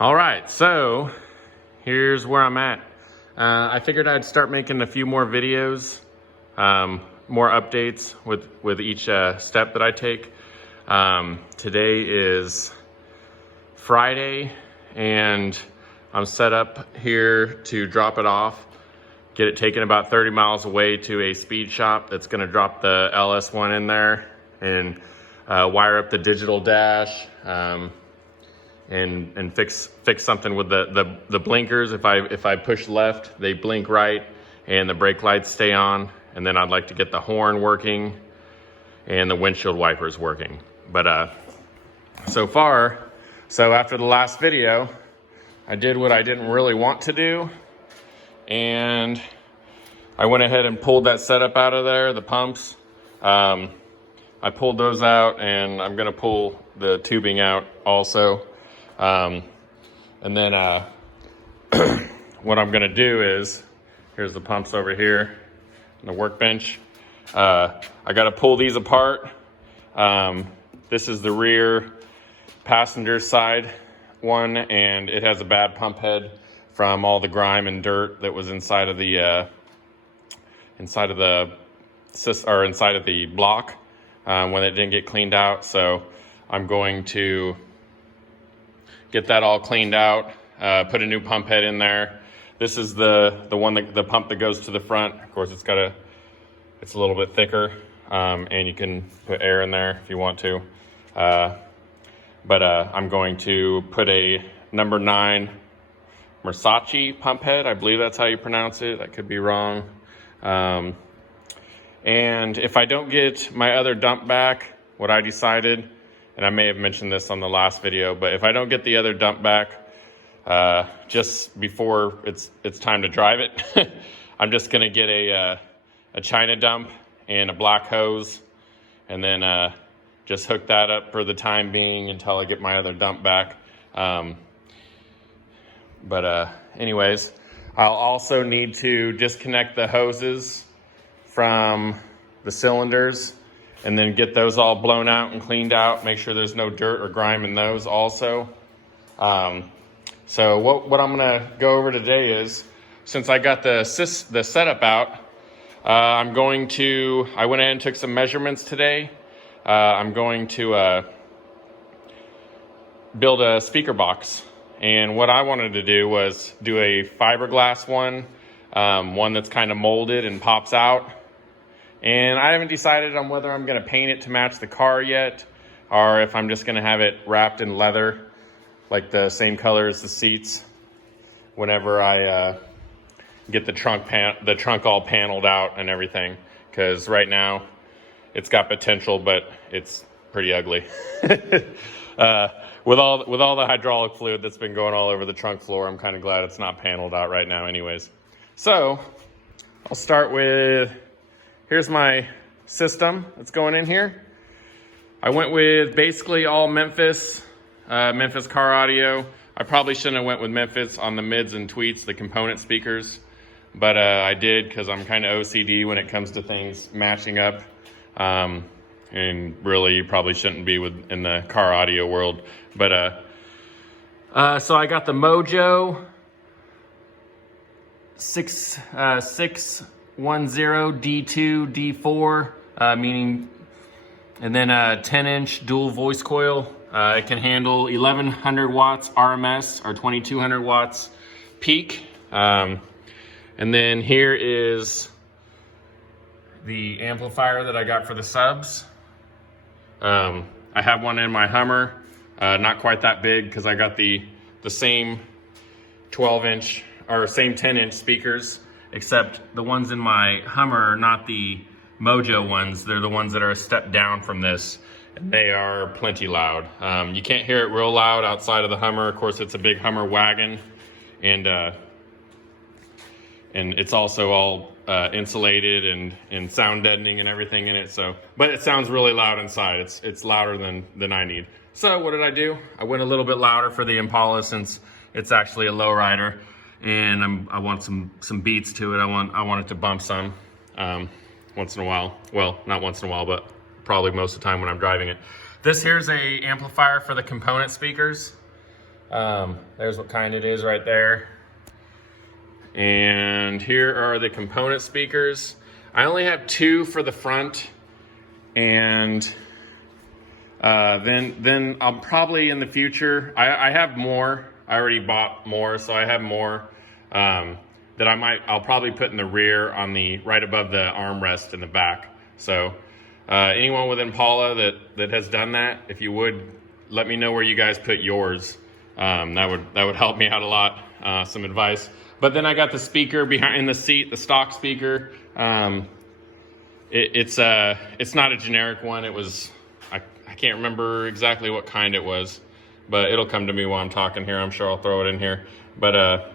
All right, so here's where I'm at. I figured I'd start making a few more videos, more updates with each step that I take. Today is Friday, and I'm set up here to drop it off, get it taken about 30 miles away to a speed shop that's gonna drop the LS1 in there and wire up the digital dash, and fix something with the blinkers. If I push left, they blink right and the brake lights stay on. And then I'd like to get the horn working and the windshield wipers working. But so after the last video, I did what I didn't really want to do, and I went ahead and pulled that setup out of there, the pumps. I pulled those out, and I'm gonna pull the tubing out also. And then what I'm gonna do is, here's the pumps over here on the workbench. I gotta pull these apart. This is the rear passenger side one, and it has a bad pump head from all the grime and dirt that was inside of the block when it didn't get cleaned out. So I'm going to get that all cleaned out, put a new pump head in there. This is the pump that goes to the front. Of course, it's a little bit thicker, and you can put air in there if you want to. But I'm going to put a number 9 Versace pump head. I believe that's how you pronounce it. I could be wrong. And if I don't get my other dump back, what I decided, and I may have mentioned this on the last video, but if I don't get the other dump back just before it's time to drive it, I'm just gonna get a China dump and a black hose, and then just hook that up for the time being until I get my other dump back. Anyways, I'll also need to disconnect the hoses from the cylinders and then get those all blown out and cleaned out. Make sure there's no dirt or grime in those also. So what I'm gonna go over today is, since I got the setup out, I went ahead and took some measurements today. I'm going to build a speaker box. And what I wanted to do was do a fiberglass one that's kind of molded and pops out. And I haven't decided on whether I'm gonna paint it to match the car yet, or if I'm just gonna have it wrapped in leather, like the same color as the seats, whenever I get the trunk all paneled out and everything. Because right now, it's got potential, but it's pretty ugly. With all the hydraulic fluid that's been going all over the trunk floor, I'm kind of glad it's not paneled out right now anyways. So, I'll start with, here's my system that's going in here. I went with basically all Memphis car audio. I probably shouldn't have went with Memphis on the mids and tweets, the component speakers, but I did because I'm kind of OCD when it comes to things matching up. And really, you probably shouldn't be in the car audio world. But so I got the Mojo 610 D2 D4, meaning, and then a 10-inch dual voice coil. It can handle 1100 watts RMS or 2200 watts peak. And then here is the amplifier that I got for the subs. I have one in my Hummer, not quite that big because I got the same 12-inch or same 10-inch speakers, except the ones in my Hummer are not the Mojo ones. They're the ones that are a step down from this, and they are plenty loud. You can't hear it real loud outside of the Hummer. Of course, it's a big Hummer wagon, and it's also all insulated and sound deadening and everything in it. So, but it sounds really loud inside. It's louder than I need. So what did I do? I went a little bit louder for the Impala, since it's actually a lowrider, and I want some beats to it. I want it to bump some once in a while. Well, not once in a while, but probably most of the time when I'm driving it. This here's a amplifier for the component speakers. There's what kind it is right there. And here are the component speakers. I only have 2 for the front, and then I'll probably in the future, I have more. I already bought more, so I have more that I'll probably put in the rear on the right above the armrest in the back. So anyone with Impala that has done that, if you would let me know where you guys put yours, that would help me out a lot. Some advice. But then I got the speaker behind the seat, the stock speaker. It's not a generic one. It was, I can't remember exactly what kind it was, but it'll come to me while I'm talking here. I'm sure I'll throw it in here. But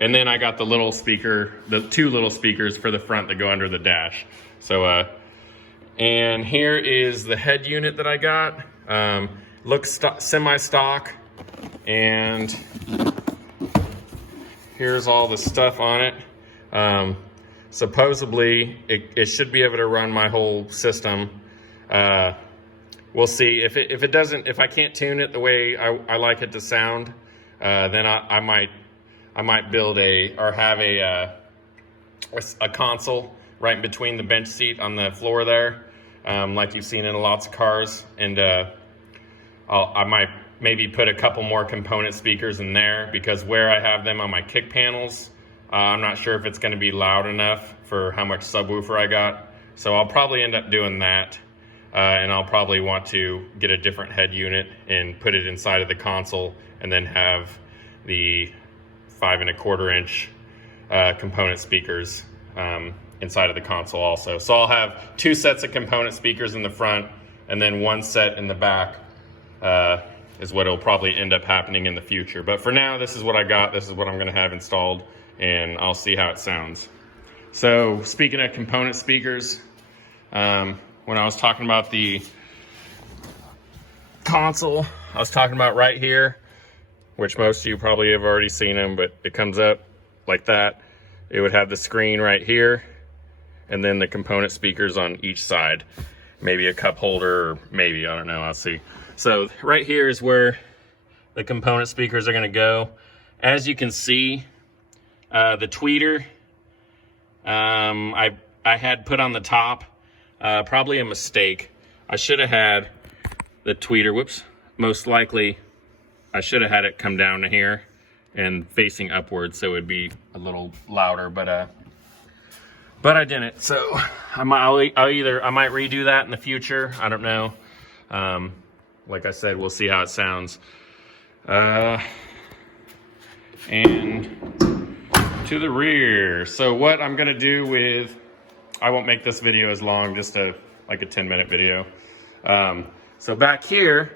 and then I got the little speaker, the 2 little speakers for the front that go under the dash. So and here is the head unit that I got. Looks semi-stock, and here's all the stuff on it. Supposedly, it should be able to run my whole system. We'll see. If it doesn't, if I can't tune it the way I like it to sound, then I might build have a console right in between the bench seat on the floor there, like you've seen in lots of cars, and I might maybe put a couple more component speakers in there, because where I have them on my kick panels, I'm not sure if it's going to be loud enough for how much subwoofer I got. So I'll probably end up doing that, and I'll probably want to get a different head unit and put it inside of the console, and then have the 5 1/4 inch component speakers inside of the console also. So I'll have 2 sets of component speakers in the front, and then 1 set in the back. Is what will probably end up happening in the future. But for now, this is what I got. This is what I'm going to have installed, and I'll see how it sounds. So speaking of component speakers, when I was talking about the console, I was talking about right here, which most of you probably have already seen them, but it comes up like that. It would have the screen right here, and then the component speakers on each side. Maybe a cup holder, or maybe, I don't know, I'll see. So right here is where the component speakers are going to go. As you can see, the tweeter I had put on the top, probably a mistake. I should have had the tweeter, whoops, most likely I should have had it come down to here and facing upwards, so it would be a little louder, but I didn't. So I might redo that in the future. I don't know. Like I said, we'll see how it sounds. And to the rear. So what I'm gonna do with, I won't make this video as long, just like a 10-minute video. So back here,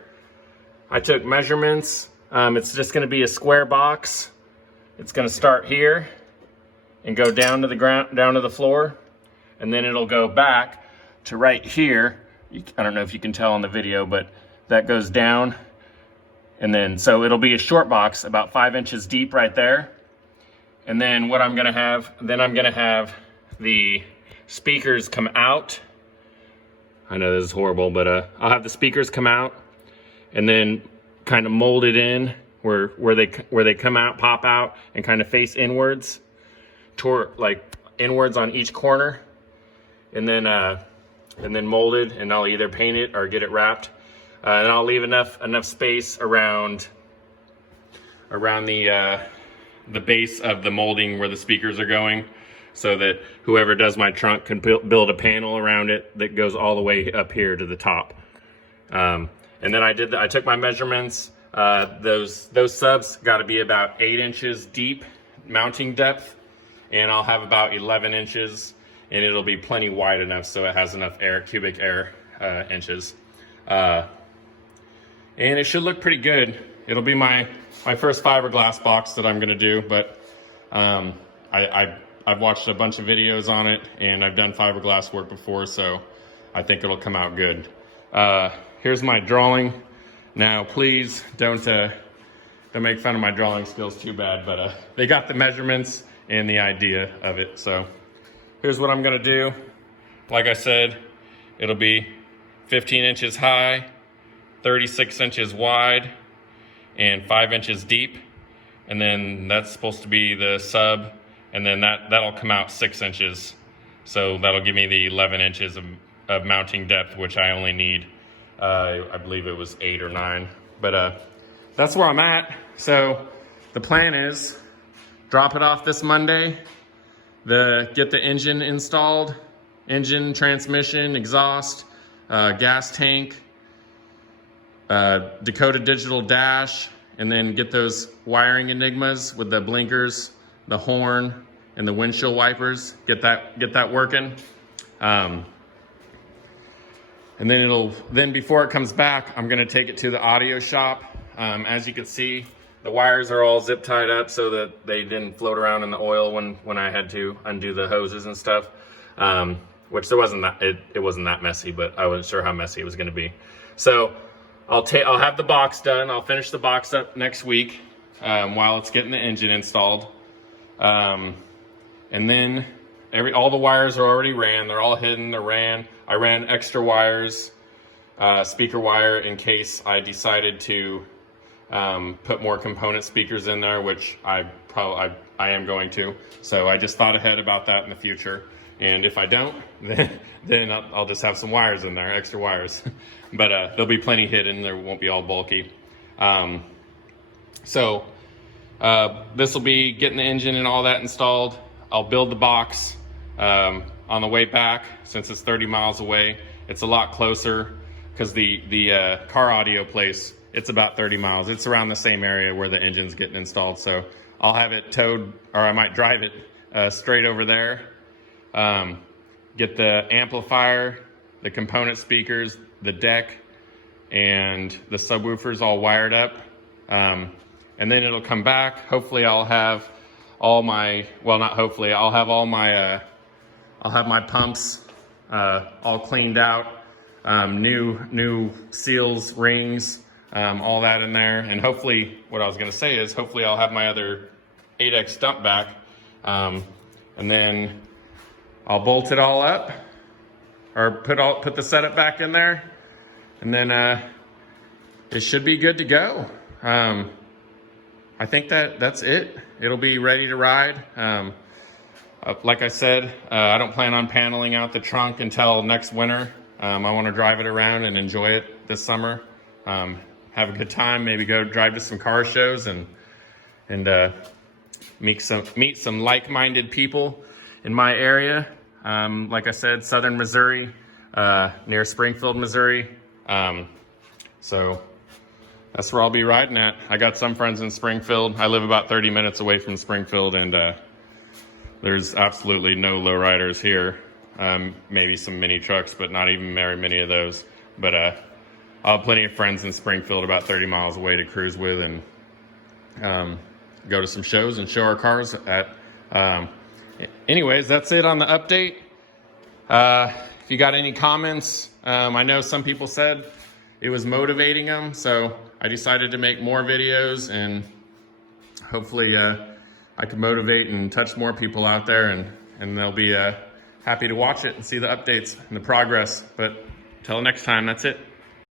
I took measurements. It's just gonna be a square box. It's gonna start here and go down to the ground, down to the floor, and then it'll go back to right here. I don't know if you can tell on the video, but that goes down, and then so it'll be a short box about 5 inches deep right there. And then what I'm gonna have, I'm gonna have the speakers come out. I know this is horrible, but I'll have the speakers come out, and then kind of mold it in where they come out, pop out, and kind of face inwards, toward like inwards on each corner, and then molded, and I'll either paint it or get it wrapped. And I'll leave enough space around the base of the molding where the speakers are going, so that whoever does my trunk can build a panel around it that goes all the way up here to the top. And then I took my measurements. Those subs got to be about 8 inches deep mounting depth, and I'll have about 11 inches, and it'll be plenty wide enough so it has enough cubic air inches. And it should look pretty good. It'll be my first fiberglass box that I'm gonna do, but I've watched a bunch of videos on it, and I've done fiberglass work before, so I think it'll come out good. Here's my drawing. Now, please don't make fun of my drawing skills too bad, but they got the measurements and the idea of it. So here's what I'm gonna do. Like I said, it'll be 15 inches high, 36 inches wide, and 5 inches deep. And then that's supposed to be the sub, and then that'll come out 6 inches. So that'll give me the 11 inches of mounting depth, which I only need, I believe it was 8 or 9. But that's where I'm at. So the plan is drop it off this Monday, get the engine installed, engine, transmission, exhaust, gas tank, Dakota digital dash, and then get those wiring enigmas with the blinkers, the horn, and the windshield wipers. Get that working. And then before it comes back, I'm gonna take it to the audio shop. As you can see, the wires are all zip tied up so that they didn't float around in the oil when I had to undo the hoses and stuff. Which it wasn't that messy, but I wasn't sure how messy it was gonna be. So I'll have the box done. I'll finish the box up next week while it's getting the engine installed. And then all the wires are already ran. They're all hidden. They're ran. I ran extra wires, speaker wire, in case I decided to put more component speakers in there, which I am going to. So I just thought ahead about that in the future. And if I don't, then I'll just have some wires in there, extra wires. But there'll be plenty hidden. They won't be all bulky. So this will be getting the engine and all that installed. I'll build the box on the way back. Since it's 30 miles away, it's a lot closer because the car audio place, it's about 30 miles. It's around the same area where the engine's getting installed. So I'll have it towed, or I might drive it straight over there. Get the amplifier, the component speakers, the deck, and the subwoofers all wired up. And then it'll come back. Hopefully I'll have all my, well, not hopefully, I'll have all my, I'll have my pumps all cleaned out, new seals, rings, all that in there. And hopefully, what I was gonna say is, hopefully I'll have my other 8X dump back, and then I'll bolt it all up, or put the setup back in there, and then it should be good to go. I think that's it. It'll be ready to ride. Like I said, I don't plan on paneling out the trunk until next winter. I want to drive it around and enjoy it this summer. Have a good time. Maybe go drive to some car shows and meet some like-minded people in my area. Like I said, southern Missouri, near Springfield, Missouri. So that's where I'll be riding at. I got some friends in Springfield. I live about 30 minutes away from Springfield, and there's absolutely no lowriders here. Maybe some mini trucks, but not even very many of those. But I'll have plenty of friends in Springfield about 30 miles away to cruise with and go to some shows and show our cars at. Anyways, that's it on the update. If you got any comments, I know some people said it was motivating them, so I decided to make more videos, and hopefully I can motivate and touch more people out there, and they'll be happy to watch it and see the updates and the progress. But until next time, that's it.